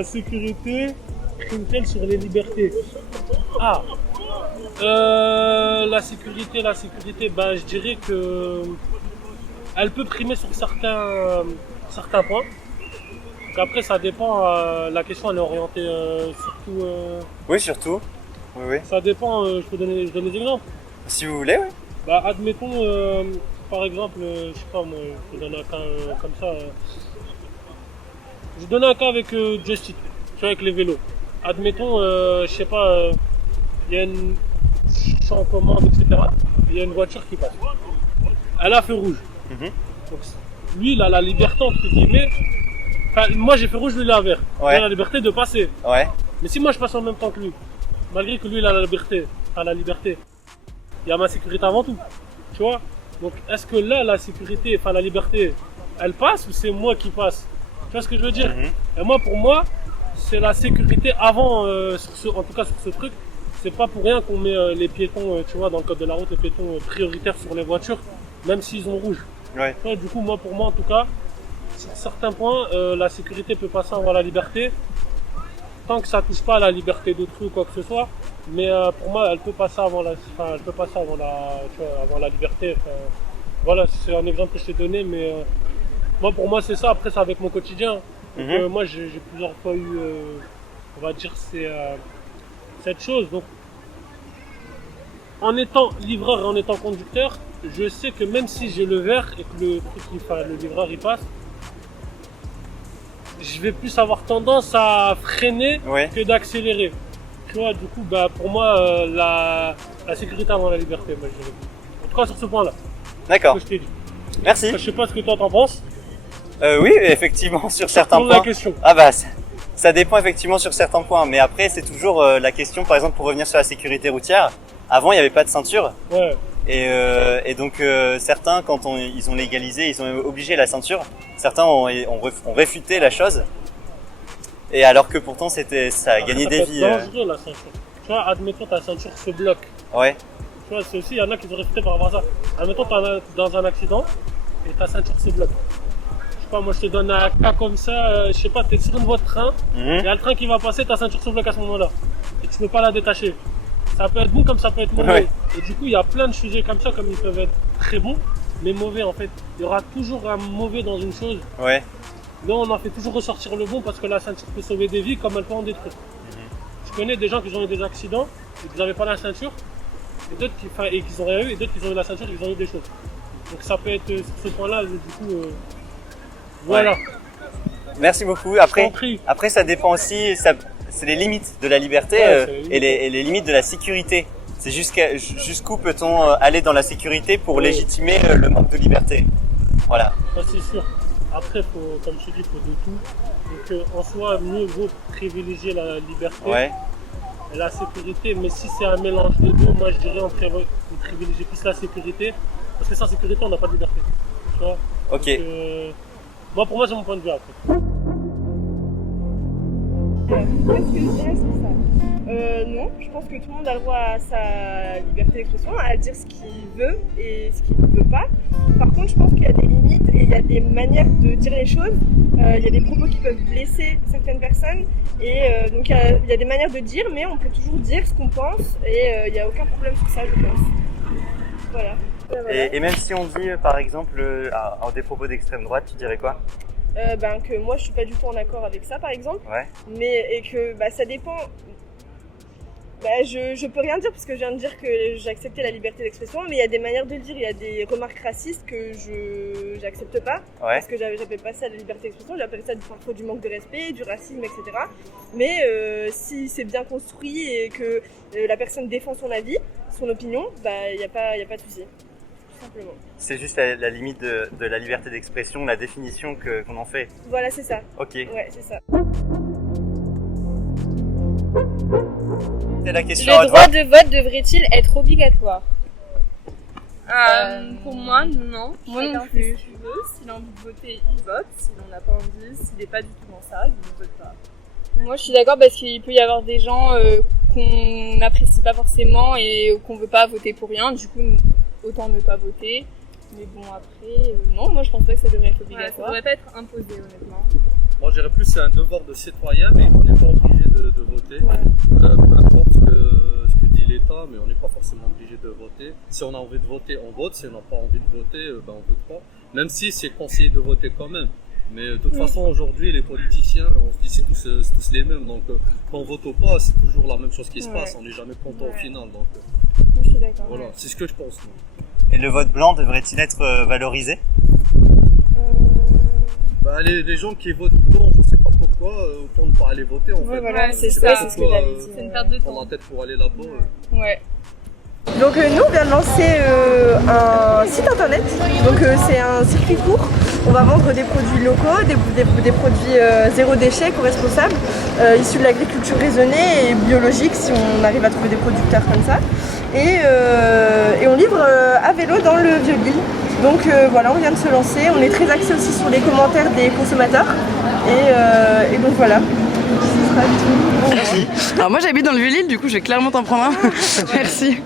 La sécurité prime-t-elle sur les libertés? Ah, la sécurité, bah, je dirais que elle peut primer sur certains points. Donc après, ça dépend. La question, elle est orientée surtout. Oui, surtout. Oui, oui. Ça dépend. Je donne des exemples. Si vous voulez, oui. Bah, admettons, par exemple, je sais pas moi, je donne un cas comme ça. Je donne un cas avec Just Eat, tu vois, avec les vélos. Admettons, je sais pas, il y a une. Je suis en commande, etc. Il y a une voiture qui passe. Elle a feu rouge. Donc, lui, il a la liberté, entre guillemets. Enfin, moi j'ai fait rouge, lui il a vert. Ouais. Il a la liberté de passer. Ouais. Mais si moi je passe en même temps que lui, malgré que lui il a la liberté, il y a ma sécurité avant tout. Tu vois? Donc est-ce que là la sécurité, enfin la liberté, elle passe ou c'est moi qui passe? Tu vois ce que je veux dire? Et moi pour moi, c'est la sécurité avant, en tout cas sur ce truc. C'est pas pour rien qu'on met les piétons, tu vois, dans le code de la route, les piétons prioritaires sur les voitures, même s'ils ont rouge. Ouais. Tu vois, du coup, moi pour moi en tout cas, sur certains points, la sécurité peut passer avant la liberté, tant que ça touche pas à la liberté d'autrui ou quoi que ce soit. Mais pour moi, elle peut passer avant tu vois, avant la liberté. Voilà, c'est un exemple que je t'ai donné, mais moi pour moi c'est ça. Après, c'est avec mon quotidien. Donc, moi, j'ai plusieurs fois eu, on va dire, cette chose. Donc, en étant livreur et en étant conducteur, je sais que même si j'ai le vert et que le livreur il passe, je vais plus avoir tendance à freiner que d'accélérer. Tu vois, du coup, bah, pour moi, la sécurité avant la liberté, moi, je dirais. En tout cas, sur ce point-là. D'accord. Que je t'ai dit. Merci. Je sais pas ce que toi t'en penses. Oui, effectivement, sur certains points. La question. Ah bah, ça dépend effectivement sur certains points. Mais après, c'est toujours la question, par exemple, pour revenir sur la sécurité routière. Avant, il n'y avait pas de ceinture. Ouais. Et donc, certains, quand ils ont légalisé, ils ont obligé la ceinture. Certains ont réfuté la chose. Et alors que pourtant, ça a gagné des vies. C'est dangereux, la ceinture. Tu vois, admettons ta ceinture se bloque. Ouais. Tu vois, c'est aussi, il y en a qui ont réfuté par rapport à ça. Admettons, t'es dans un accident et ta ceinture se bloque. Je sais pas, moi je te donne un cas comme ça, je sais pas, t'es sur une voie de train, il y a le train qui va passer, ta ceinture se bloque à ce moment-là. Et tu peux pas la détacher. Ça peut être bon comme ça peut être mauvais. Ouais. Et du coup, il y a plein de sujets comme ça, comme ils peuvent être très bons, mais mauvais en fait. Il y aura toujours un mauvais dans une chose. Ouais. Mais on en fait toujours ressortir le bon parce que la ceinture peut sauver des vies comme elle peut en détruire. Je connais des gens qui ont eu des accidents et qui n'avaient pas la ceinture, et d'autres qu'ils ont rien eu, et d'autres qui ont eu la ceinture et qui ont eu des choses. Donc ça peut être sur ce point-là, du coup, voilà. Merci beaucoup. Après, ça dépend aussi, c'est les limites de la liberté et les limites de la sécurité. C'est jusqu'où peut-on aller dans la sécurité pour légitimer le manque de liberté. Voilà. Ça c'est sûr. Après, comme je te dis, il faut de tout. Donc en soi, mieux vaut privilégier la liberté et la sécurité. Mais si c'est un mélange des deux, moi je dirais on privilégie plus la sécurité. Parce que sans sécurité, on n'a pas de liberté. Tu vois? Ok. Donc, moi, pour moi, c'est mon point de vue après. Est-ce que c'est ça? Non, je pense que tout le monde a le droit à sa liberté d'expression, à dire ce qu'il veut et ce qu'il ne veut pas. Par contre, je pense qu'il y a des limites et il y a des manières de dire les choses. Il y a des propos qui peuvent blesser certaines personnes et donc il y a des manières de dire, mais on peut toujours dire ce qu'on pense et il n'y a aucun problème sur ça, je pense. Voilà. Et même si on dit, par exemple, des propos d'extrême droite, tu dirais quoi? Que moi je suis pas du tout en accord avec ça par exemple, Ouais. et que ça dépend. Je peux rien dire parce que je viens de dire que j'acceptais la liberté d'expression, mais il y a des manières de le dire, il y a des remarques racistes que j'accepte pas, parce que j'appelle pas ça la liberté d'expression, j'appelle ça parfois du manque de respect, du racisme, etc. Mais si c'est bien construit et que la personne défend son avis, son opinion, il y a pas de souci. Simplement. C'est juste la limite de la liberté d'expression, la définition qu'on en fait. Voilà, c'est ça. Ok. Ouais, c'est ça. C'est la question. Le droit de vote devrait-il être obligatoire? Pour moi, non. Moi non Chacun plus. fait ce qu'il veut. S'il a envie de voter, il vote. S'il n'en a pas envie, s'il n'est pas du tout dans ça, il ne vote pas. Moi je suis d'accord parce qu'il peut y avoir des gens qu'on n'apprécie pas forcément et qu'on veut pas voter pour rien, du coup autant ne pas voter. Mais bon après, non, moi je pense pas que ça devrait être Ouais, ça obligatoire. devrait pas être imposé honnêtement. Moi, je dirais plus c'est un devoir de citoyen, mais on n'est pas obligé de voter. Peu importe ce que dit l'État, mais on n'est pas forcément obligé de voter. Si on a envie de voter, on vote. Si on n'a pas envie de voter, on vote pas. Même si c'est conseillé de voter quand même. Mais de toute façon, aujourd'hui, les politiciens, on se dit c'est tous les mêmes. Donc, quand on vote ou pas, c'est toujours la même chose qui se passe. On n'est jamais content au final. Donc, moi, je suis d'accord. voilà, c'est ce que je pense. Moi. Et le vote blanc devrait-il être valorisé? Les gens qui votent blanc, je sais pas pourquoi, autant ne pas aller voter en fait. Voilà, c'est ça, c'est ce que j'avais dit. C'est une perte de temps. Prendre la tête pour aller là-bas. Ouais. Donc nous on vient de lancer un site internet, donc c'est un circuit court. On va vendre des produits locaux, des produits zéro déchet, éco-responsables, issus de l'agriculture raisonnée et biologique si on arrive à trouver des producteurs comme ça. Et on livre à vélo dans le Vieux-Lille. Donc voilà, on vient de se lancer, on est très axé aussi sur les commentaires des consommateurs. Et donc voilà. Merci. Alors moi j'habite dans le Vieux-Lille, du coup je vais clairement t'en prendre un. Merci.